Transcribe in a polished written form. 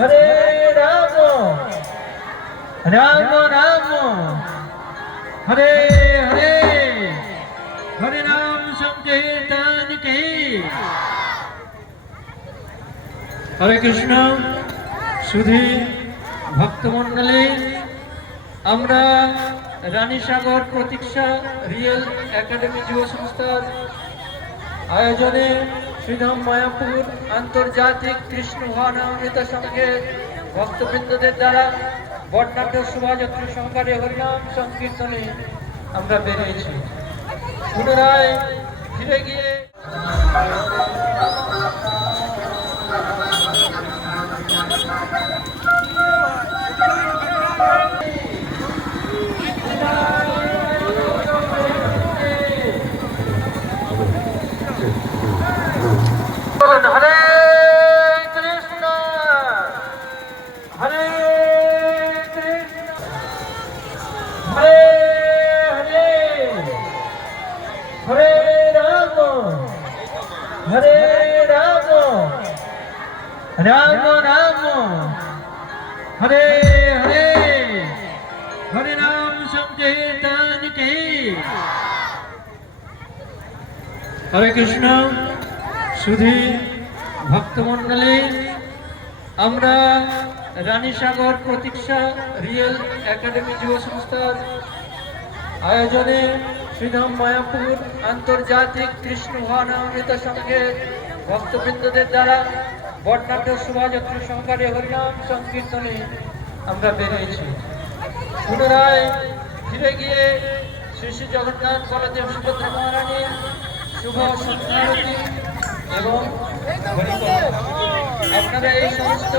হরে রাম রাম রাম হরে হরে হরে রাম সংকীর্তন কি হরে কৃষ্ণ সুধী ভক্তমণ্ডলী, আমরা রানীসাগর প্রতীক্ষা রিয়েল একাডেমি যুব সংস্থার আয়োজনে শ্রীধাম মায়াপুর আন্তর্জাতিক কৃষ্ণ ভাবনামৃত সংঘের ভক্তবৃন্দদের দ্বারা বটনাট্য শোভাযাত্রা সহকারে হরিনাম সংকীর্তনে আমরা বেরিয়েছি। পুনরায় ফিরে গিয়ে হরে কৃষ্ণ হরে কৃষ্ণ হরে হরে হরে রাম হরে রাম রাম রাম হরে হরে হরে রাম সংকীর্তন কি হরে কৃষ্ণ সুধী ভক্তমণ্ডলী, আমরা রানীসাগর প্রতীক্ষা রিয়েল একাডেমি যুব সংস্থার আয়োজনে শ্রীধাম মায়াপুর আন্তর্জাতিক কৃষ্ণ ভাবনামৃত সংঘের ভক্তবৃন্দদের দ্বারা বটনাট্য শোভাযাত্রা সহকারে হরিনাম সংকীর্তনে আমরা বেরিয়েছি। পুনরায় ফিরে গিয়ে শ্রী শ্রী জগন্নাথ বলদেব সুভদ্রা মহারানীর শুভ সন্ধ্যারতি এবং আপনারা এই সমস্ত